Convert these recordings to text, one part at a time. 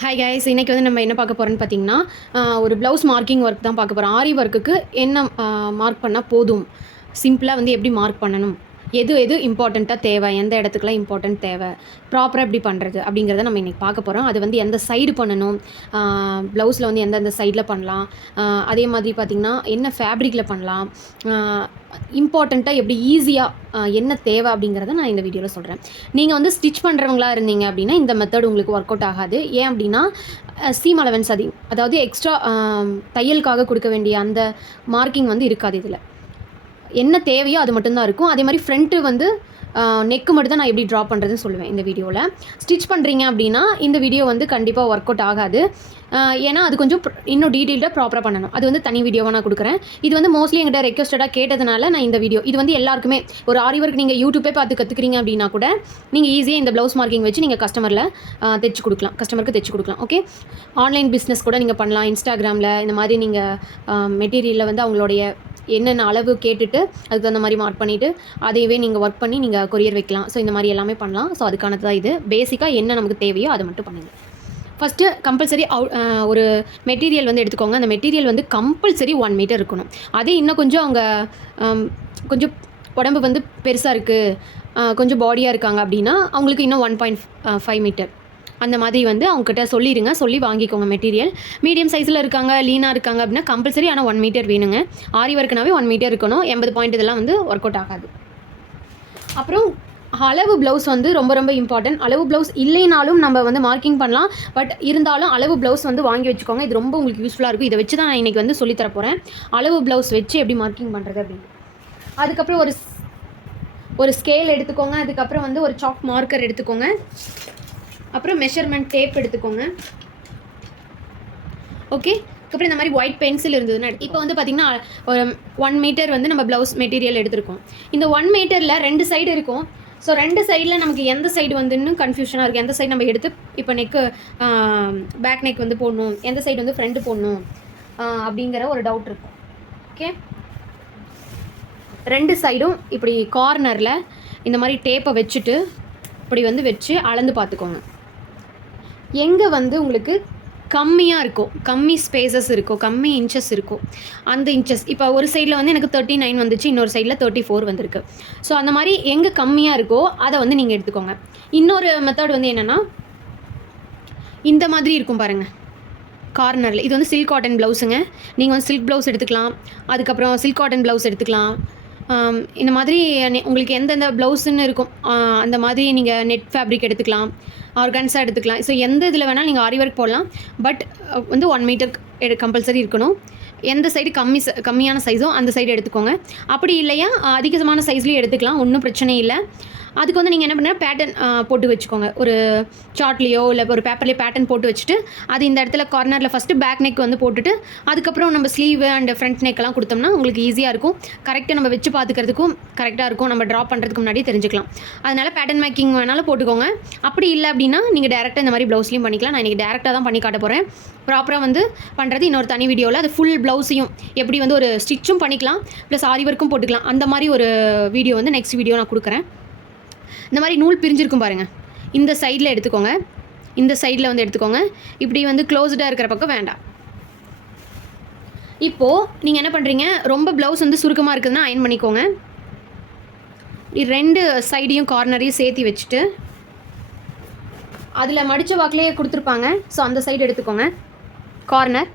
Hi guys, இன்றைக்கி வந்து நம்ம என்ன பார்க்க போகிறோன்னு பார்த்தீங்கன்னா, ஒரு ப்ளவுஸ் மார்க்கிங் ஒர்க் தான் பார்க்க போகிறோம். ஆரி ஒர்க்குக்கு என்ன மார்க் பண்ணால் போதும், சிம்பிளாக வந்து எப்படி மார்க் பண்ணணும், எது எது இம்பார்ட்டண்ட்டாக தேவை, எந்த இடத்துக்குலாம் இம்பார்ட்டன்ட் தேவை, ப்ராப்பராக எப்படி பண்ணுறது அப்படிங்கிறத நம்ம இன்றைக்கி பார்க்க போகிறோம். அது வந்து எந்த சைடு பண்ணணும், ப்ளவுஸில் வந்து எந்தெந்த சைடில் பண்ணலாம், அதே மாதிரி பார்த்திங்கன்னா என்ன ஃபேப்ரிக்கில் பண்ணலாம், இம்பார்ட்டண்ட்டாக எப்படி ஈஸியாக என்ன தேவை அப்படிங்கிறத நான் இந்த வீடியோவில் சொல்கிறேன். நீங்கள் வந்து ஸ்டிச் பண்ணுறவங்களா இருந்தீங்க அப்படின்னா இந்த மெத்தட் உங்களுக்கு ஒர்க் அவுட் ஆகாது. ஏன் அப்படின்னா சீம் அலவன்ஸ் அதாவது எக்ஸ்ட்ரா தையலுக்காக கொடுக்க வேண்டிய அந்த மார்க்கிங் வந்து இருக்காது. இதில் என்ன தேவையோ அது மட்டும்தான் இருக்கும். அதே மாதிரி ஃப்ரண்ட்டு வந்து நெக்கு மட்டும் தான் நான் எப்படி ட்ரா பண்ணுறதுன்னு சொல்லுவேன் இந்த வீடியோவில். ஸ்டிச் பண்ணுறீங்க அப்படின்னா இந்த வீடியோ வந்து கண்டிப்பாக ஒர்க் அவுட் ஆகாது. ஏன்னா அது கொஞ்சம் இன்னும் டீட்டெயில்டாக ப்ராப்பராக பண்ணணும். அது வந்து தனி வீடியோவாக நான் கொடுக்குறேன். இது வந்து மோஸ்ட்லி என்கிட்ட ரெக்வஸ்டடாக கேட்டதுனால நான் இந்த வீடியோ இது வந்து எல்லாருக்குமே ஒரு ஆரி ஒர்க் நீங்கள் யூடியூப்பே பார்த்து கற்றுக்குறீங்க அப்படின்னா கூட நீங்கள் ஈஸியாக இந்த ப்ளவுஸ் மார்க்கிங் வச்சு நீங்கள் கஸ்டமருக்கு தைச்சு கொடுக்கலாம். ஓகே, ஆன்லைன் பிஸ்னஸ் கூட நீங்கள் பண்ணலாம். இன்ஸ்டாகிராமில் இந்த மாதிரி நீங்கள் மெட்டீரியலில் வந்து அவங்களுடைய என்னென்ன அளவு கேட்டுட்டு அதுக்கு தகுந்த மாதிரி மார்க் பண்ணிவிட்டு அதையவே நீங்கள் ஒர்க் பண்ணி நீங்கள் கொரியர் வைக்கலாம். ஸோ இந்த மாதிரி எல்லாமே பண்ணலாம். ஸோ அதுக்கானது தான் இது. பேசிக்காக என்ன நமக்கு தேவையோ அதை மட்டும் பண்ணுங்கள். ஃபஸ்ட்டு கம்பல்சரி ஒரு மெட்டீரியல் வந்து எடுத்துக்கோங்க. அந்த மெட்டீரியல் வந்து கம்பல்சரி 1 மீட்டர் இருக்கணும். அதே இன்னும் கொஞ்சம் அவங்க கொஞ்சம் உடம்பு வந்து பெருசாக இருக்குது, கொஞ்சம் பாடியாக இருக்காங்க அப்படின்னா அவங்களுக்கு இன்னும் 1.5 மீட்டர் அந்த மாதிரி வந்து அவங்ககிட்ட சொல்லிடுங்க. சொல்லி வாங்கிக்கோங்க மெட்டீரியல். மீடியம் சைஸில் இருக்காங்க, லீனாக இருக்காங்க அப்படின்னா கம்பல்சரி ஆனால் 1 மீட்டர் வேணுங்க. ஆரி ஒர்க்குனாவே 1 மீட்டர் இருக்கணும். 80 பாயிண்ட் இதெல்லாம் வந்து ஒர்க் அவுட் ஆகாது. அப்புறம் அளவு ப்ளவுஸ் வந்து ரொம்ப ரொம்ப இம்பார்ட்டன்ட். அளவு ப்ளவுஸ் இல்லைனாலும் நம்ம வந்து மார்க்கிங் பண்ணலாம். பட் இருந்தாலும் அளவு ப்ளவுஸ் வந்து வாங்கி வச்சுக்கோங்க. இது ரொம்ப உங்களுக்கு யூஸ்ஃபுல்லாக இருக்கும். இதை வச்சு தான் நான் இன்றைக்கி வந்து சொல்லித்தர போகிறேன். அளவு ப்ளவுஸ் வச்சு எப்படி மார்க்கிங் பண்ணுறது அப்படின்னு. அதுக்கப்புறம் ஒரு ஸ்கேல் எடுத்துக்கோங்க. அதுக்கப்புறம் வந்து ஒரு சாக் மார்க்கர் எடுத்துக்கோங்க. அப்புறம் மெஷர்மெண்ட் டேப் எடுத்துக்கோங்க. ஓகே, அதுக்கப்புறம் இந்த மாதிரி ஒயிட் பென்சில் இருந்ததுன்னா இப்போ வந்து பார்த்திங்கன்னா ஒரு 1 மீட்டர் வந்து நம்ம ப்ளவுஸ் மெட்டீரியல் எடுத்துருக்கோம். இந்த 1 மீட்டரில் 2 சைடு இருக்கும். ஸோ 2 சைடில் நமக்கு எந்த சைடு வந்துன்னு கன்ஃபியூஷனாக இருக்குது. எந்த சைடு நம்ம எடுத்து இப்போ நெக்கு பேக் நெக் வந்து போடணும், எந்த சைடு வந்து ஃப்ரண்ட் போடணும் அப்படிங்கிற ஒரு டவுட் இருக்கும். ஓகே, 2 சைடும் இப்படி கார்னரில் இந்த மாதிரி டேப்பை வச்சுட்டு இப்படி வந்து வச்சு அளந்து பார்த்துக்கோங்க. எங்கே வந்து உங்களுக்கு கம்மியாக இருக்கும், கம்மி ஸ்பேசஸ் இருக்கும், கம்மி இன்ச்சஸ் இருக்கும், அந்த இன்ச்சஸ் இப்போ ஒரு சைடில் வந்து எனக்கு 39 வந்துச்சு, இன்னொரு சைடில் 34 வந்திருக்கு. ஸோ அந்த மாதிரி எங்கே கம்மியாக இருக்கோ அதை வந்து நீங்கள் எடுத்துக்கோங்க. இன்னொரு மெத்தட் வந்து என்னென்னா இந்த மாதிரி இருக்கும் பாருங்கள் கார்னரில். இது வந்து சில்க் காட்டன் ப்ளவுஸுங்க. நீங்கள் வந்து சில்க் ப்ளவுஸ் எடுத்துக்கலாம், அதுக்கப்புறம் சில்க் காட்டன் ப்ளவுஸ் எடுத்துக்கலாம். இந்த மாதிரி உங்களுக்கு எந்தெந்த ப்ளவுஸுன்னு இருக்கும் அந்த மாதிரி நீங்கள் நெட் ஃபேப்ரிக் எடுத்துக்கலாம், ஆர்கான்ஸாக எடுத்துக்கலாம். ஸோ எந்த இதில் வேணால் நீங்கள் ஆரி ஒர்க் போடலாம். பட் வந்து 1 மீட்டர் கம்பல்சரி இருக்கணும். எந்த சைடு கம்மியான சைஸோ அந்த சைடு எடுத்துக்கோங்க. அப்படி இல்லையா அதிகமான சைஸ்லேயும் எடுத்துக்கலாம், ஒன்றும் பிரச்சனை இல்லை. அதுக்கு வந்து நீங்கள் என்ன பண்ணுங்கள், பேட்டர்ன் போட்டு வச்சுக்கோங்க. ஒரு சார்ட்லேயோ இல்லை ஒரு பேப்பர்லேயோ பேட்டர்ன் போட்டு வச்சுட்டு அது இந்த இடத்துல கார்னரில் ஃபஸ்ட்டு பேக் நெக் வந்து போட்டுட்டு அதுக்கப்புறம் நம்ம ஸ்லீவ் அண்ட் ஃப்ரண்ட் நெக்கெல்லாம் கொடுத்தோம்னா உங்களுக்கு ஈஸியாக இருக்கும். கரெக்டாக நம்ம வச்சு பார்த்துக்கிறதுக்கும் கரெக்டாக இருக்கும். நம்ம ட்ரா பண்ணுறதுக்கு முன்னாடியே தெரிஞ்சுக்கலாம். அதனால் பேட்டர்ன் மேக்கிங் வேணாலும் போட்டுக்கோங்க. அப்படி இல்லை அப்படின்னா நீங்கள் டேரெக்டாக இந்த மாதிரி ப்ளவுஸ்லையும் பண்ணிக்கலாம். நான் இன்றைக்கி டேரெக்டாக தான் பண்ணி காட்ட போகிறேன். ப்ராப்பராக வந்து பண்ணுறது இன்னொரு தனி வீடியோவில் அது ஃபுல் ப்ளவுஸையும் எப்படி வந்து ஒரு ஸ்டிச்சும் பண்ணிக்கலாம் ப்ளஸ் ஆரி ஒர்க்கும் போட்டுக்கலாம். அந்த மாதிரி ஒரு வீடியோ வந்து நெக்ஸ்ட் வீடியோ நான் கொடுக்குறேன். இந்த மாதிரி நூல் பிரிஞ்சிருக்கும் பாருங்கள், இந்த சைடில் எடுத்துக்கோங்க, இந்த சைடில் வந்து எடுத்துக்கோங்க. இப்படி வந்து க்ளோஸ்டாக இருக்கிற பக்கம் வேண்டாம். இப்போது நீங்கள் என்ன பண்ணுறீங்க, ரொம்ப ப்ளவுஸ் வந்து சுருக்கமாக இருக்குதுன்னா அயன் பண்ணிக்கோங்க. 2 சைடையும் கார்னரையும் சேர்த்து வச்சுட்டு அதில் மடித்த வாக்கிலே கொடுத்துருப்பாங்க. ஸோ அந்த சைடு எடுத்துக்கோங்க. கார்னர்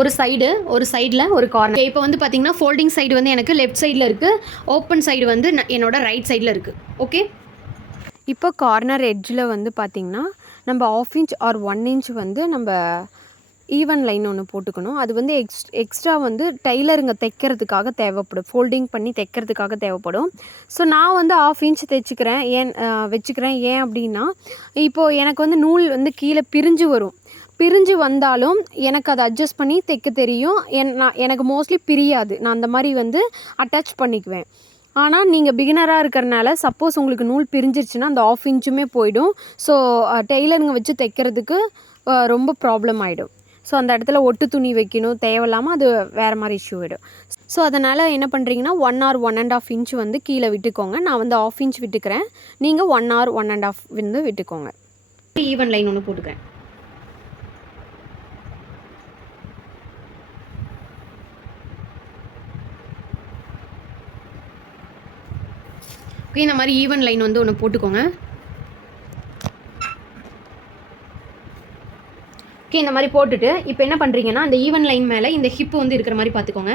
ஒரு சைடில் ஒரு கார்னர். இப்போ வந்து பார்த்திங்கன்னா ஃபோல்டிங் சைடு வந்து எனக்கு லெஃப்ட் சைடில் இருக்குது, ஓப்பன் சைடு வந்து என்னோட ரைட் சைடில் இருக்குது. ஓகே, இப்போ கார்னர் எட்ஜில் வந்து பார்த்திங்கன்னா நம்ம 1/2 இன்ச் ஆர் 1 இன்ச் வந்து நம்ம ஈவன் லைன் ஒன்று போட்டுக்கணும். அது வந்து எக்ஸ்ட்ரா வந்து டைலருங்க தைக்கிறதுக்காக தேவைப்படும், ஃபோல்டிங் பண்ணி தைக்கிறதுக்காக தேவைப்படும். ஸோ நான் வந்து 1/2 இன்ச் வச்சுக்கிறேன். ஏன் அப்படின்னா இப்போது எனக்கு வந்து நூல் வந்து கீழே பிரிஞ்சு வந்தாலும் எனக்கு அதை அட்ஜஸ்ட் பண்ணி தைக்க தெரியும். எனக்கு மோஸ்ட்லி பிரியாது, நான் அந்த மாதிரி வந்து அட்டாச் பண்ணிக்குவேன். ஆனால் நீங்கள் பிகினராக இருக்கிறனால சப்போஸ் உங்களுக்கு நூல் பிரிஞ்சிருச்சுன்னா அந்த 1/2 இன்ச்சுமே போயிடும். ஸோ டெய்லருங்க வச்சு தைக்கிறதுக்கு ரொம்ப ப்ராப்ளம் ஆகிடும். ஸோ அந்த இடத்துல ஒட்டு துணி வைக்கணும், தேவையில்லாமல் அது வேறு மாதிரி இஷ்யூ ஆகிடும். ஸோ அதனால் என்ன பண்ணுறீங்கன்னா 1 or 1.5 இன்ச் வந்து கீழே விட்டுக்கோங்க. நான் வந்து 1/2 இன்ச் விட்டுக்கிறேன், நீங்கள் 1 or 1.5 வந்து விட்டுக்கோங்க. ஈவன் லைன் ஒன்று போட்டுக்கிறேன். ஓகே, இந்த மாதிரி ஈவன் லைன் வந்து ஒன்று போட்டுக்கோங்க. ஓகே, இந்த மாதிரி போட்டுட்டு இப்போ என்ன பண்ணுறீங்கன்னா, அந்த ஈவன் லைன் மேலே இந்த ஹிப்பு வந்து இருக்கிற மாதிரி பார்த்துக்கோங்க.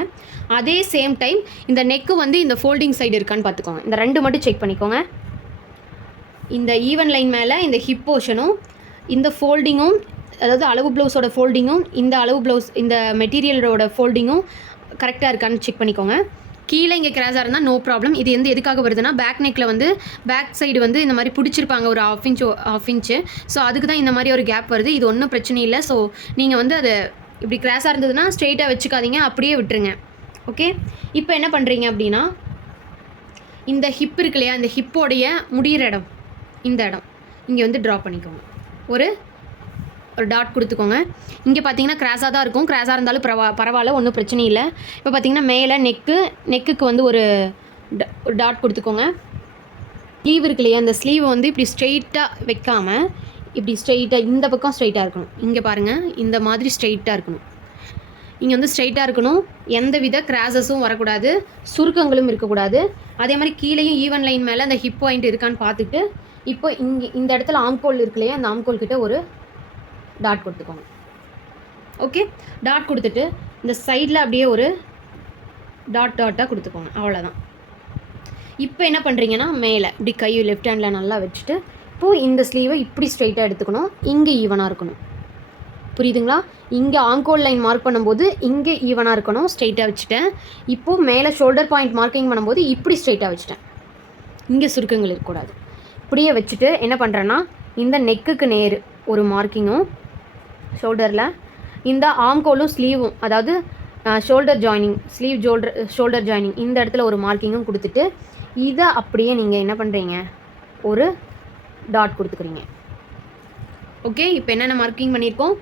அதே சேம் டைம் இந்த நெக்கு வந்து இந்த ஃபோல்டிங் சைடு இருக்கான்னு பார்த்துக்கோங்க. இந்த 2 மட்டும் செக் பண்ணிக்கோங்க. இந்த ஈவன் லைன் மேலே இந்த ஹிப் போர்ஷனும் இந்த ஃபோல்டிங்கும், அதாவது அளவு ப்ளவுஸோட ஃபோல்டிங்கும் இந்த அளவு ப்ளவுஸ் இந்த மெட்டீரியலோட ஃபோல்டிங்கும் கரெக்டாக இருக்கான்னு செக் பண்ணிக்கோங்க. கீழே இங்கே கிராஸாக இருந்தால் நோ ப்ராப்ளம். இது வந்து எதுக்காக வருதுன்னா, பேக் நெக்கில் வந்து பேக் சைடு வந்து இந்த மாதிரி பிடிச்சிருப்பாங்க ஒரு ½ இன்ச்சு. ஸோ அதுக்கு தான் இந்த மாதிரி ஒரு கேப் வருது. இது ஒன்றும் பிரச்சனை இல்லை. ஸோ நீங்கள் வந்து அதை இப்படி கிராஸாக இருந்ததுன்னா ஸ்ட்ரெயிட்டாக வச்சுக்காதீங்க, அப்படியே விட்டுருங்க. ஓகே, இப்போ என்ன பண்ணுறீங்க அப்படின்னா, இந்த ஹிப் இருக்கு இல்லையா, இந்த ஹிப்போடைய முடிகிற இடம், இந்த இடம் இங்கே வந்து ட்ரா பண்ணிக்கோங்க. ஒரு டாட் கொடுத்துக்கோங்க. இங்கே பார்த்தீங்கன்னா கிராஸாக தான் இருக்கும். கிராஸாக இருந்தாலும் பரவாயில்ல, ஒன்றும் பிரச்சனை இல்லை. இப்போ பார்த்தீங்கன்னா மேலே நெக்குக்கு வந்து ஒரு டாட் கொடுத்துக்கோங்க. ஸ்லீவ் இருக்கு இல்லையா, அந்த ஸ்லீவை வந்து இப்படி ஸ்ட்ரெயிட்டாக வைக்காமல் இப்படி ஸ்ட்ரெயிட்டாக இந்த பக்கம் ஸ்ட்ரெயிட்டாக இருக்கணும். இங்கே பாருங்கள், இந்த மாதிரி ஸ்ட்ரெயிட்டாக இருக்கணும். இங்கே வந்து ஸ்ட்ரெயிட்டாக இருக்கணும். எந்த வித கிராஸஸும் வரக்கூடாது, சுருக்கங்களும் இருக்கக்கூடாது. அதே மாதிரி கீழேயும் ஈவன் லைன் மேலே அந்த ஹிப் பாயிண்ட் இருக்கான்னு பார்த்துட்டு இப்போ இங்கே இந்த இடத்துல ஆம்கோல் இருக்கு இல்லையா, அந்த ஆம்கோல் கிட்ட ஒரு டாட் கொடுத்துக்கோங்க. ஓகே, டாட் கொடுத்துட்டு இந்த சைடில் அப்படியே ஒரு டாட்டாக கொடுத்துக்கோங்க. அவ்வளோதான். இப்போ என்ன பண்ணுறீங்கன்னா, மேலே இப்படி கை லெஃப்ட் ஹேண்டில் நல்லா வச்சுட்டு இப்போது இந்த ஸ்லீவை இப்படி ஸ்ட்ரெயிட்டாக எடுத்துக்கணும். இங்கே ஈவனாக இருக்கணும். புரியுதுங்களா? இங்கே ஆங்கோல் லைன் மார்க் பண்ணும்போது இங்கே ஈவனாக இருக்கணும், ஸ்ட்ரெயிட்டாக வச்சுட்டேன். இப்போது மேலே ஷோல்டர் பாயிண்ட் மார்க்கிங் பண்ணும்போது இப்படி ஸ்ட்ரெயிட்டாக வச்சுட்டேன். இங்கே சுருக்கங்கள் இருக்கக்கூடாது. இப்படியே வச்சுட்டு என்ன பண்ணுறேன்னா, இந்த நெக்குக்கு நேர் ஒரு மார்க்கிங்கும், ஷோல்டரில் இந்த ஆம்கோலும் ஸ்லீவும், அதாவது shoulder joining, sleeve shoulder joining இந்த இடத்துல ஒரு மார்க்கிங்கும் கொடுத்துட்டு இதை அப்படியே நீங்கள் என்ன பண்ணுறீங்க, ஒரு டாட் கொடுத்துக்கிறீங்க. ஓகே, இப்போ என்னென்ன மார்க்கிங் பண்ணியிருக்கோம்,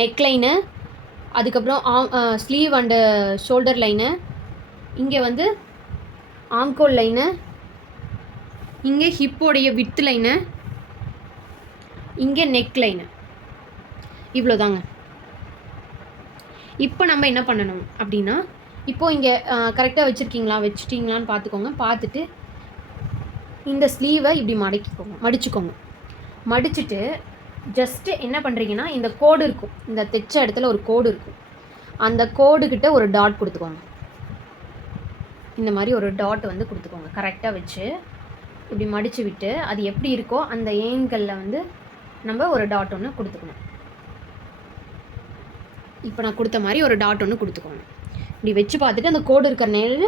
நெக் லைனு, அதுக்கப்புறம் ஸ்லீவ் அண்டு ஷோல்டர் லைனு, இங்கே வந்து ஆம்கோல் லைனு, இங்கே ஹிப்போடைய வித்து லைனு, இங்கே நெக் லைனு. இவ்வளோ தாங்க. இப்போ நம்ம என்ன பண்ணணும் அப்படின்னா, இப்போது இங்கே கரெக்டாக வச்சுட்டிங்களான்னு பார்த்துக்கோங்க. பார்த்துட்டு இந்த ஸ்லீவை இப்படி மடிச்சுக்கோங்க. மடிச்சுட்டு ஜஸ்ட்டு என்ன பண்ணுறீங்கன்னா, இந்த கோடு இருக்கும், இந்த தைச்ச இடத்துல ஒரு கோடு இருக்கும், அந்த கோடுக்கிட்ட ஒரு டாட் கொடுத்துக்கோங்க. இந்த மாதிரி ஒரு டாட் வந்து கொடுத்துக்கோங்க. கரெக்டாக வச்சு இப்படி மடித்து விட்டு அது எப்படி இருக்கோ அந்த ஏங்கலில் வந்து நம்ம ஒரு டாட் ஒன்று கொடுத்துக்கணும். இப்போ நான் கொடுத்த மாதிரி ஒரு டாட் ஒன்று கொடுத்துக்கோங்க. இப்படி வச்சு பார்த்துட்டு அந்த கோடு இருக்கிற நேர்,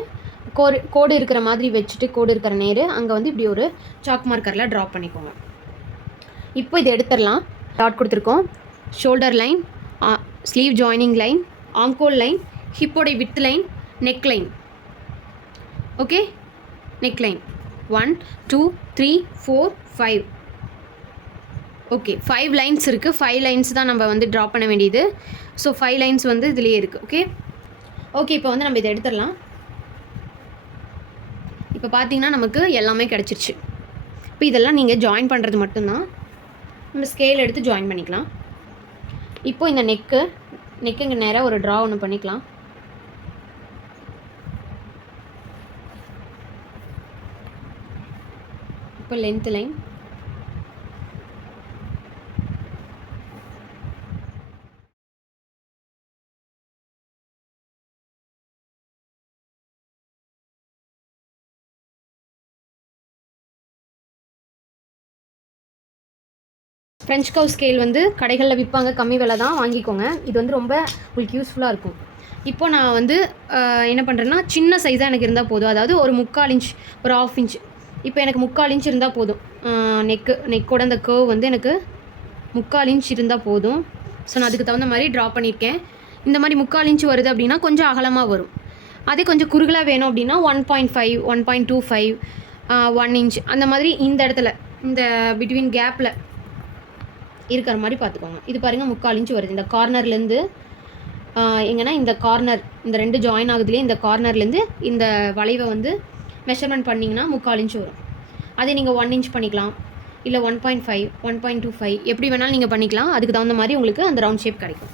கோடு இருக்கிற மாதிரி வச்சுட்டு கோடு இருக்கிற நேர் அங்கே வந்து இப்படி ஒரு சாக் மார்க்கரில் ட்ரா பண்ணிக்கோங்க. இப்போ இதை எடுத்துடலாம். டாட் கொடுத்துருக்கோம், shoulder line, sleeve joining line, ஆம்கோல் லைன், ஹிப்போடைய width line, neck line. Okay, neck line 1 2 3 4 5. Okay, 5 lines இருக்குது. 5 லைன்ஸ் தான் நம்ம வந்து ட்ரா பண்ண வேண்டியது. ஸோ 5 லைன்ஸ் வந்து இதுலேயே இருக்குது. ஓகே, இப்போ வந்து நம்ம இதை எடுத்துடலாம். இப்போ பார்த்தீங்கன்னா நமக்கு எல்லாமே கிடச்சிருச்சு. இப்போ இதெல்லாம் நீங்கள் ஜாயின் பண்ணுறது மட்டும்தான். நம்ம ஸ்கேல் எடுத்து ஜாயின் பண்ணிக்கலாம். இப்போ இந்த நெக்குங்க நேராக ஒரு ட்ரா ஒன்று பண்ணிக்கலாம். இப்போ லென்த் லைன், ஃப்ரெஞ்ச் கவ் ஸ்கேல் வந்து கடைகளில் விற்பாங்க, கம்மி விலை தான், வாங்கிக்கோங்க. இது வந்து ரொம்ப உங்களுக்கு யூஸ்ஃபுல்லாக இருக்கும். இப்போ நான் வந்து என்ன பண்ணுறேன்னா, சின்ன சைஸாக எனக்கு இருந்தால் போதும். அதாவது ஒரு 3/4 இன்ச், ஒரு ½ இன்ச். இப்போ எனக்கு 3/4 இன்ச் இருந்தால் போதும். நெக்கோட அந்த கர்வ் வந்து எனக்கு 3/4 இன்ச் இருந்தால் போதும். ஸோ நான் அதுக்கு தகுந்த மாதிரி ட்ரா பண்ணியிருக்கேன். இந்த மாதிரி 3/4 இன்ச் வருது அப்படின்னா கொஞ்சம் அகலமாக வரும். அதே கொஞ்சம் குறுகலாக வேணும் அப்படின்னா 1.5, 1.25, 1 இன்ச் அந்த மாதிரி இந்த இடத்துல இந்த பிட்வீன் கேப்பில் இருக்கிற மாதிரி பார்த்துக்கோங்க. இது பாருங்கள் 3/4 இன்ச் வருது. இந்த கார்னர்லேருந்து எங்கன்னா இந்த கார்னர், இந்த 2 ஜாயின் ஆகுதுலேயே இந்த கார்னர்லேருந்து இந்த வளைவை வந்து மெஷர்மெண்ட் பண்ணிங்கன்னா 3/4 இன்ச் வரும். அதே நீங்கள் 1 இன்ச் பண்ணிக்கலாம், இல்லை 1.5, 1.25 எப்படி வேணாலும் நீங்கள் பண்ணிக்கலாம். அதுக்கு தகுந்த மாதிரி உங்களுக்கு அந்த ரவுண்ட் ஷேப் கிடைக்கும்.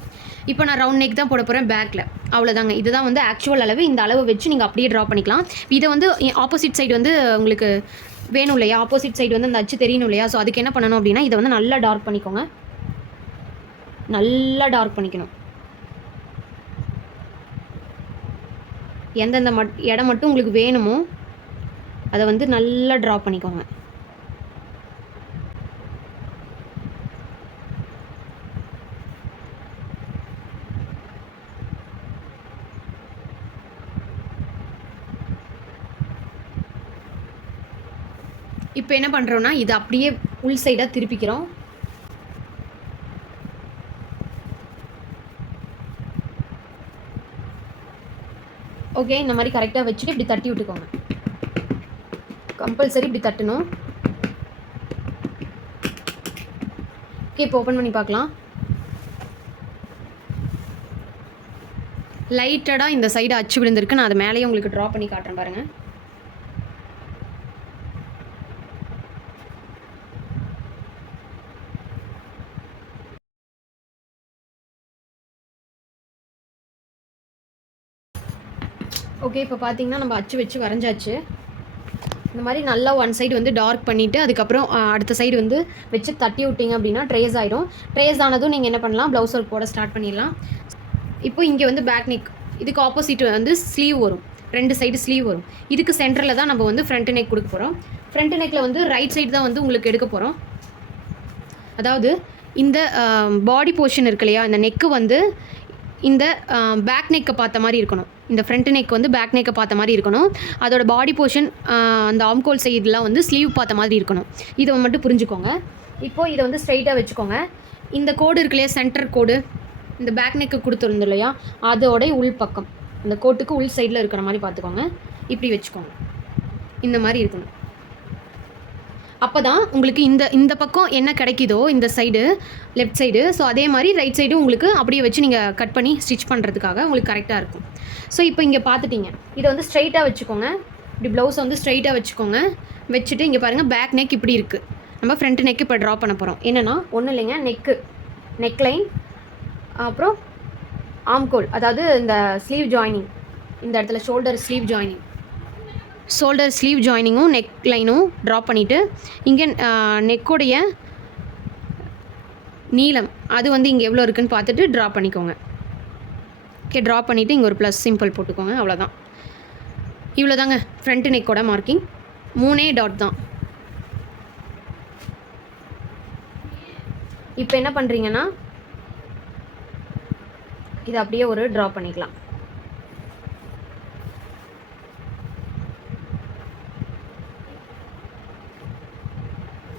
இப்போ நான் ரவுண்ட் நெக் தான் போட போகிறேன் பேக்கில். அவ்வளோதாங்க. இதுதான் வந்து ஆக்சுவல் அளவு. இந்த அளவு வச்சு நீங்கள் அப்படியே ட்ரா பண்ணிக்கலாம். இதை வந்து ஆப்போசிட் சைடு வந்து உங்களுக்கு வேணும் இல்லையா, ஆப்போசிட் சைடு வந்து அந்த அச்சு தெரியணும் இல்லையா. ஸோ அதுக்கு என்ன பண்ணணும் அப்படின்னா, இதை வந்து நல்லா டார்க் பண்ணிக்கோங்க. நல்லா டார்க் பண்ணிக்கணும். எந்தெந்த இடம் மட்டும் உங்களுக்கு வேணுமோ அதை வந்து நல்லா ட்ரா பண்ணிக்கோங்க. இப்போ என்ன பண்ணுறோன்னா, இதை அப்படியே உள் சைடாக திருப்பிக்கிறோம். ஓகே, இந்த மாதிரி கரெக்டாக வச்சுட்டு இப்படி தட்டி விட்டுக்கோங்க. கம்பல்சரி இப்படி தட்டணும். ஓகே, இப்போ ஓப்பன் பண்ணி பார்க்கலாம். லைட்டடாக இந்த சைடு அச்சு விழுந்திருக்கு. நான் அதை மேலேயே உங்களுக்கு ட்ரா பண்ணி காட்டுறேன் பாருங்கள். ஓகே, இப்போ பார்த்தீங்கன்னா நம்ம அச்சு வச்சு வரைஞ்சாச்சு. இந்த மாதிரி நல்லா ஒன் சைடு வந்து டார்க் பண்ணிவிட்டு அதுக்கப்புறம் அடுத்த சைடு வந்து வச்சு தட்டி விட்டிங்க அப்படின்னா ட்ரேஸ் ஆகிடும். ட்ரேஸ் ஆனதும் நீங்கள் என்ன பண்ணலாம், ப்ளவுஸ் ஒர்க் போட ஸ்டார்ட் பண்ணிடலாம். இப்போ இங்கே வந்து பேக் நெக், இதுக்கு ஆப்போசிட் வந்து ஸ்லீவ் வரும். 2 சைடு ஸ்லீவ் வரும். இதுக்கு சென்டரில் தான் நம்ம வந்து ஃப்ரண்ட் நெக் கொடுக்க போகிறோம். ஃப்ரண்ட் நெக்கில் வந்து ரைட் சைடு தான் வந்து உங்களுக்கு எடுக்க போகிறோம். அதாவது இந்த பாடி போர்ஷன் இருக்கு இல்லையா, இந்த நெக்கு வந்து இந்த பேக் நெக்கை பார்த்த மாதிரி இருக்கணும். இந்த ஃப்ரண்ட் நெக் வந்து பேக் நெக்கை பார்த்த மாதிரி இருக்கணும். அதோட பாடி போர்ஷன் அந்த ஆம்கோல் சைடெலாம் வந்து ஸ்லீவ் பார்த்த மாதிரி இருக்கணும். இதை மட்டும் புரிஞ்சுக்கோங்க. இப்போது இதை வந்து ஸ்ட்ரைட்டாக வச்சுக்கோங்க. இந்த கோடு இருக்கு இல்லையா, சென்டர் கோடு, இந்த பேக் நெக்கு கொடுத்துருந்தோம் இல்லையா, அதோடைய உள் பக்கம் அந்த கோட்டுக்கு உள் சைடில் இருக்கிற மாதிரி பார்த்துக்கோங்க. இப்படி வச்சுக்கோங்க. இந்த மாதிரி இருக்கணும். அப்போ தான் உங்களுக்கு இந்த பக்கம் என்ன கிடைக்குதோ இந்த சைடு லெஃப்ட் சைடு, ஸோ அதே மாதிரி ரைட் சைடு உங்களுக்கு அப்படியே வச்சு நீங்கள் கட் பண்ணி ஸ்டிச் பண்ணுறதுக்காக உங்களுக்கு கரெக்டாக இருக்கும். ஸோ இப்போ இங்கே பார்த்துட்டிங்க. இதை வந்து ஸ்ட்ரைட்டாக வச்சுக்கோங்க. இப்படி ப்ளவுஸை வந்து ஸ்ட்ரைட்டாக வச்சுக்கோங்க. வச்சுட்டு இங்கே பாருங்கள், பேக் நெக் இப்படி இருக்குது. நம்ம ஃப்ரண்ட் நெக் இப்போ ட்ரா பண்ண போகிறோம். என்னென்னா ஒன்றும் இல்லைங்க, நெக் லைன், அப்புறம் ஆம்கோல், அதாவது இந்த ஸ்லீவ் ஜாயினிங், இந்த இடத்துல ஷோல்டர் ஸ்லீவ் ஜாயினிங்கும் நெக் லைனும் ட்ரா பண்ணிவிட்டு இங்கே நெக்கோடைய நீளம் அது வந்து இங்கே எவ்வளோ இருக்குதுன்னு பார்த்துட்டு ட்ரா பண்ணிக்கோங்க. ஓகே, ட்ரா பண்ணிவிட்டு இங்கே ஒரு ப்ளஸ் சிம்பிள் போட்டுக்கோங்க. அவ்வளோதான். இவ்வளோ தாங்க ஃப்ரண்ட் நெக்கோட மார்க்கிங். 3 டாட் தான். இப்போ என்ன பண்ணுறீங்கன்னா, இதை அப்படியே ஒரு ட்ரா பண்ணிக்கலாம்.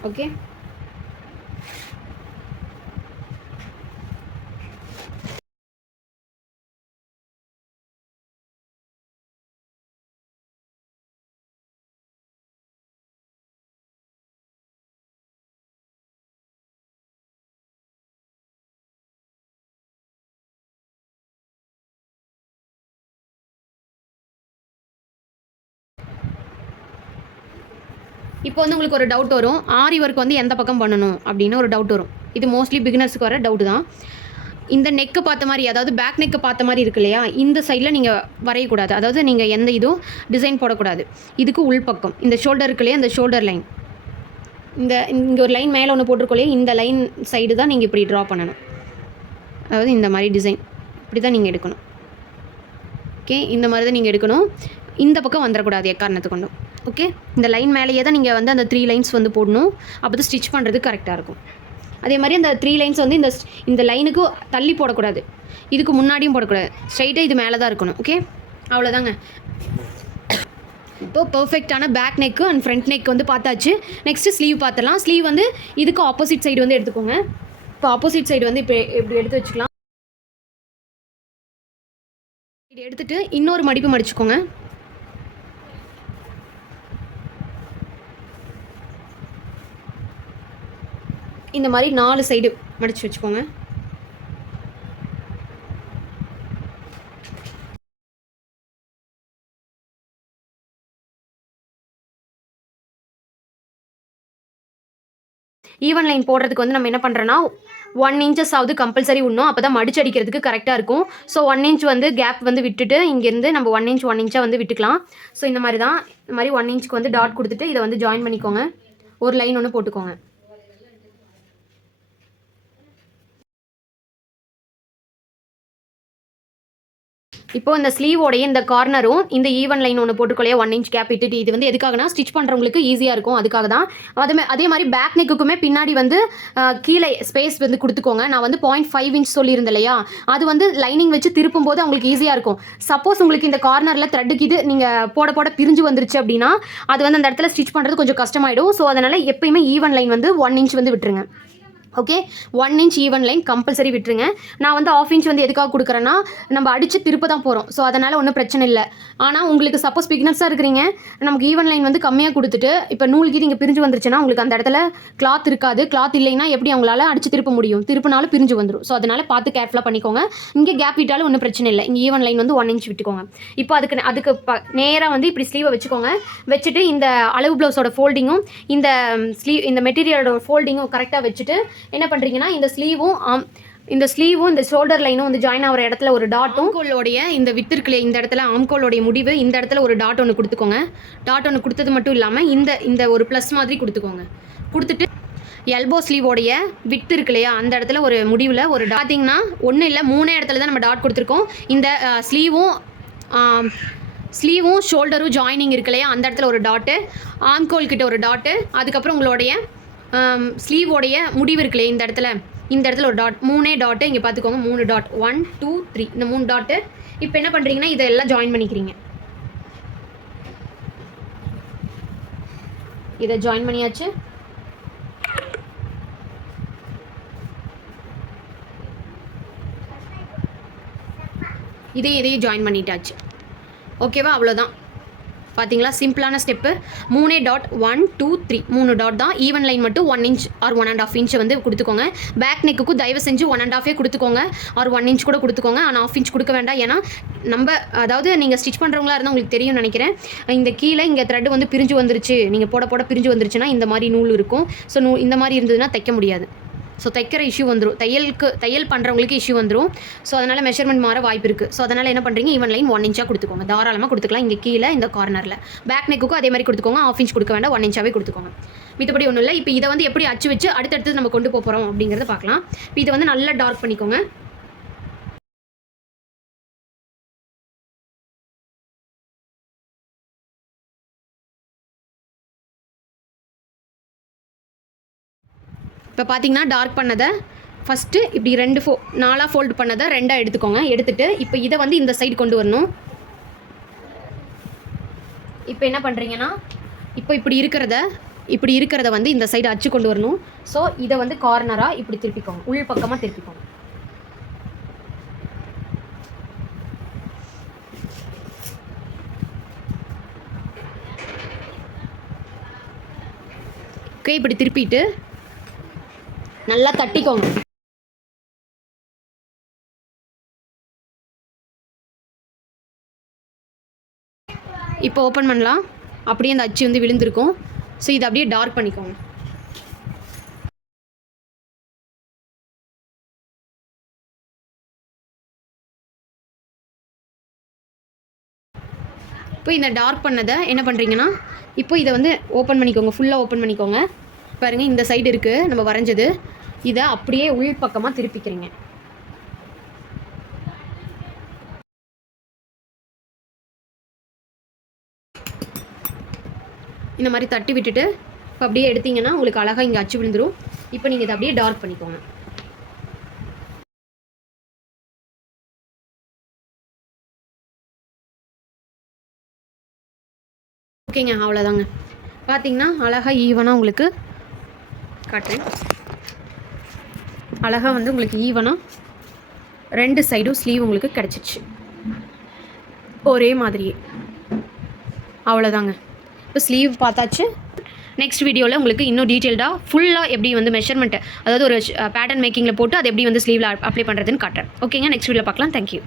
ஓகே, இப்போ வந்து உங்களுக்கு ஒரு டவுட் வரும், ஆரி ஒர்க் வந்து எந்த பக்கம் பண்ணணும் அப்படின்னு ஒரு டவுட் வரும். இது மோஸ்ட்லி பிகினர்ஸுக்கு வர டவுட் தான். இந்த நெக்கு பார்த்த மாதிரி, அதாவது பேக் நெக்கு பார்த்த மாதிரி இருக்கு இல்லையா, இந்த சைடில் நீங்கள் வரையக்கூடாது. அதாவது நீங்கள் எந்த இதுவும் டிசைன் போடக்கூடாது. இதுக்கு உள்பக்கம் இந்த ஷோல்டர் இருக்கு இல்லையா, இந்த ஷோல்டர் லைன், இங்கே ஒரு லைன் மேலே ஒன்று போட்டிருக்கோம் இல்லையா, இந்த லைன் சைடு தான் நீங்கள் இப்படி ட்ரா பண்ணணும். அதாவது இந்த மாதிரி டிசைன் இப்படி தான் நீங்கள் எடுக்கணும். ஓகே, இந்த மாதிரி தான் நீங்கள் எடுக்கணும். இந்த பக்கம் வந்துடக்கூடாது எக்காரணத்து கொண்டும். ஓகே, இந்த லைன் மேலேயே தான் நீங்கள் வந்து அந்த 3 லைன்ஸ் வந்து போடணும். அப்போ தான் ஸ்டிச் பண்ணுறது கரெக்டாக இருக்கும். அதே மாதிரி அந்த 3 லைன்ஸ் வந்து இந்த லைனுக்கு தள்ளி போடக்கூடாது, இதுக்கு முன்னாடியும் போடக்கூடாது. ஸ்ட்ரைட்டாக இது மேலே தான் இருக்கணும். ஓகே, அவ்வளோதாங்க. இப்போது பர்ஃபெக்டான back neck and front neck வந்து பார்த்தாச்சு. நெக்ஸ்ட்டு ஸ்லீவ் பார்த்துடலாம். ஸ்லீவ் வந்து இதுக்கு ஆப்போசிட் சைடு வந்து எடுத்துக்கோங்க. இப்போ ஆப்போசிட் சைடு வந்து இப்போ இப்படி எடுத்து வச்சுக்கலாம். இது எடுத்துகிட்டு இன்னொரு மடிப்பு மடிச்சுக்கோங்க. இந்த மாதிரி 4 சைடு மடித்து வச்சுக்கோங்க. ஈவன் லைன் போடுறதுக்கு வந்து நம்ம என்ன பண்ணுறோன்னா, 1 inches ஆகுது கம்பல்சரி விடணும். அப்போ தான் மடிச்சு அடிக்கிறதுக்கு கரெக்டாக இருக்கும். ஸோ 1 inch வந்து கேப் வந்து விட்டுட்டு இங்கேருந்து நம்ம 1 inch 1 inch வந்து விட்டுக்கலாம். ஸோ இந்த மாதிரி தான், இந்த மாதிரி 1 inchக்கு வந்து டாட் கொடுத்துட்டு இதை வந்து ஜாயின் பண்ணிக்கோங்க. ஒரு லைன் ஒன்று போட்டுக்கோங்க. இப்போ இந்த ஸ்லீவோடைய இந்த கார்னரும் இந்த ஈவன் லைன் ஒன்று போட்டுக்கொள்ளையா 1 inch கேப் விட்டுட்டு, இது வந்து எதுக்காகனா ஸ்டிச் பண்ணுறவங்களுக்கு ஈஸியாக இருக்கும், அதுக்காக தான். அதே மாதிரி பேக் நெக்குக்குமே பின்னாடி வந்து கீழே ஸ்பேஸ் வந்து கொடுத்துக்கோங்க. நான் வந்து 0.5 inch சொல்லியிருந்தேன் இல்லையா, அது வந்து லைனிங் வச்சு திருப்பும் போது அவங்களுக்கு ஈஸியாக இருக்கும். சப்போஸ் உங்களுக்கு இந்த கார்னரில் த்ரெட்டுக்கு இது நீங்கள் போட பிரிஞ்சு வந்துருச்சு அப்படின்னா அது வந்து அந்த இடத்துல ஸ்டிச் பண்ணுறது கொஞ்சம் கஷ்டமாயிடும். ஸோ அதனால் எப்பயுமே ஈவன் லைன் வந்து 1 inch வந்து விட்டுருங்க. Okay, 1 inch even line compulsory விட்டுருங்க. நான் வந்து 1/2 inch வந்து எதுக்காக கொடுக்குறேன்னா நம்ம அடித்து திருப்ப தான் போகிறோம். ஸோ அதனால் ஒன்றும் பிரச்சனை இல்லை. ஆனால் உங்களுக்கு சப்போஸ் பிகினர்ஸாக இருக்கிறீங்க, நமக்கு ஈவன் லைன் வந்து கம்மியாக கொடுத்துட்டு இப்போ நூல்கீது இங்கே பிரிஞ்சு வந்துருச்சுன்னா உங்களுக்கு அந்த இடத்துல கிளாத் இருக்காது. கிளாத் இல்லைன்னா எப்படி அவங்களால அடித்து திருப்ப முடியும்? திருப்பினாலும் பிரிஞ்சு வந்துடும். ஸோ அதனால் பார்த்து கேர்ஃபுல்லாக பண்ணிக்கோங்க. இங்கே கேப் விட்டாலும் ஒன்றும் பிரச்சனை இல்லை. இங்கே ஈவன் லைன் வந்து 1 inch விட்டுக்கோங்க. இப்போ அதுக்கு நேராக வந்து இப்படி ஸ்லீவை வச்சுக்கோங்க. வச்சுட்டு இந்த அளவு ப்ளவுஸோட ஃபோல்டிங்கும் இந்த மெட்டீரியலோட ஃபோல்டிங்கும் கரெக்டாக வச்சுட்டு என்ன பண்ணுறீங்கன்னா இந்த ஸ்லீவும் இந்த ஷோல்டர் லைனும் வந்து ஜாயின் ஆகிற இடத்துல ஒரு டாட்டும் ஆம்கோலோடைய இந்த வித்திருக்குலையே இந்த இடத்துல ஆம்கோலோடைய முடிவு இந்த இடத்துல ஒரு டாட் ஒன்று கொடுத்துக்கோங்க. டாட் ஒன்று கொடுத்தது மட்டும் இல்லாமல் இந்த ஒரு ப்ளஸ் மாதிரி கொடுத்துக்கோங்க. கொடுத்துட்டு எல்போ ஸ்லீவோடைய விட்டு இருக்கு இல்லையா, அந்த இடத்துல ஒரு முடிவில் ஒரு பார்த்தீங்கன்னா ஒன்றும் இல்லை 3 இடத்துல தான் நம்ம டாட் கொடுத்துருக்கோம். இந்த ஸ்லீவும் ஷோல்டரும் ஜாயினிங் இருக்கு இல்லையா, அந்த இடத்துல ஒரு டாட்டு, ஆம்கோல் கிட்ட ஒரு டாட்டு, அதுக்கப்புறம் உங்களுடைய ஸ்லீவோடைய முடிவு இருக்குல்லையே இந்த இடத்துல ஒரு டாட், 3 டாட்டு இங்கே பார்த்துக்கோங்க. 3 டாட் 1 2 3 இந்த 3 டாட்டு. இப்போ என்ன பண்ணுறீங்கன்னா இதெல்லாம் ஜாயின் பண்ணிக்கிறீங்க. இதை ஜாயின் பண்ணியாச்சு. இதையும் ஜாயின் பண்ணிட்டாச்சு. ஓகேவா, அவ்வளோதான். பார்த்தீங்களா, சிம்பிளான ஸ்டெப்பு. 3 டாட் 1 2 3 3 டாட் தான். ஈவன் லைன் மட்டும் 1 inch ஆர் 1.5 inch வந்து கொடுத்துக்கோங்க. பேக் நெக்குக்கும் தயவு செஞ்சு 1.5 கொடுத்துக்கோங்க, ஆர் 1 inch கூட கொடுத்துக்கோங்க. ஆனால் 1/2 inch கொடுக்க வேண்டாம். ஏன்னா அதாவது நீங்கள் ஸ்டிச் பண்ணுறவங்களா இருந்தால் உங்களுக்கு தெரியும்னு நினைக்கிறேன். இந்த கீழே இங்கே த்ரெட் வந்து பிரிஞ்சு வந்துருச்சு, நீங்கள் போட பிரிஞ்சு வந்துருச்சுன்னா இந்த மாதிரி நூல் இருக்கும். ஸோ இந்த மாதிரி இருந்ததுன்னா தைக்க முடியாது. ஸோ தைக்கிற இஷ்யூ வந்துடும், தையல் பண்ணுறவங்களுக்கு இஷ்யூ வந்துடும். ஸோ அதனால் மெஷர்மெண்ட் மாற வாய்ப்பு இருக்குது. ஸோ அதனால் என்ன பண்ணுறீங்க, ஈவன் லைன் 1 inch கொடுத்துக்கோங்க. தாராளமாக கொடுத்துக்கலாம். இங்கே கீழே இந்த கார்னரில் பேக் நெக்குக்கும் அதே மாதிரி கொடுத்துக்கோங்க. 1/2 inch கொடுக்க வேண்டாம், 1 inch கொடுத்துக்கோங்க. மித்தபடி ஒன்றும் இல்லை. இப்போ இதை வந்து எப்படி அச்சு வச்சு அடுத்தடுத்து நம்ம கொண்டு போகிறோம் அப்படிங்கிறத பார்க்கலாம். இப்போ இதை வந்து நல்லா டார்க் பண்ணிக்கோங்க. இப்போ பார்த்தீங்கன்னா டார்க் பண்ணதை ஃபஸ்ட்டு இப்படி 4 ஃபோல்டு பண்ணதை 2 எடுத்துக்கோங்க. எடுத்துகிட்டு இப்போ இதை வந்து இந்த சைடு கொண்டு வரணும். இப்போ என்ன பண்ணுறீங்கன்னா இப்போ இப்படி இருக்கிறத வந்து இந்த சைடு அச்சு கொண்டு வரணும். ஸோ இதை வந்து கார்னராக இப்படி திருப்பிக்கோங்க, உள் பக்கமாக திருப்பிக்கோங்க. ஓகே, இப்படி திருப்பிட்டு நல்லா தட்டிக்கோங்க. இப்போ ஓப்பன் பண்ணலாம். அப்படியே அந்த அச்சு வந்து விழுந்திருக்கும். ஸோ இதை அப்படியே டார்க் பண்ணிக்கோங்க. இப்போ இந்த டார்க் பண்ணதை என்ன பண்ணுறீங்கன்னா இப்போ இதை வந்து ஓப்பன் பண்ணிக்கோங்க, ஃபுல்லாக ஓப்பன் பண்ணிக்கோங்க. பாருங்கள், இந்த சைடு இருக்குது நம்ம வரைஞ்சது, இதை அப்படியே உள் பக்கமாக திருப்பிக்கிறீங்க. இந்த மாதிரி தட்டி விட்டுட்டு இப்போ அப்படியே எடுத்தீங்கன்னா உங்களுக்கு அழகாக இங்கே அச்சு விழுந்துடும். இப்போ நீங்கள் இதை அப்படியே டார்க் பண்ணிக்கோங்க. ஓகேங்க, அவ்வளோதாங்க. பார்த்தீங்கன்னா அழகாக ஈவனாக உங்களுக்கு காட்டுறேன். அழகாக வந்து உங்களுக்கு ஈவனாக 2 சைடும் ஸ்லீவ் உங்களுக்கு கிடச்சிச்சு ஒரே மாதிரியே. அவ்வளோதாங்க. இப்போ ஸ்லீவ் பார்த்தாச்சு. நெக்ஸ்ட் வீடியோவில் உங்களுக்கு இன்னும் டீட்டெயில்டாக ஃபுல்லாக எப்படி வந்து மெஷர்மெண்ட்டு, அதாவது ஒரு பேட்டர்ன் மேக்கிங்கில் போட்டு அதை எப்படி வந்து ஸ்லீவில் அப்ளை பண்ணுறதுன்னு காட்டுறேன். ஓகேங்க, நெக்ஸ்ட் வீடியோவில் பார்க்கலாம். தேங்க்யூ.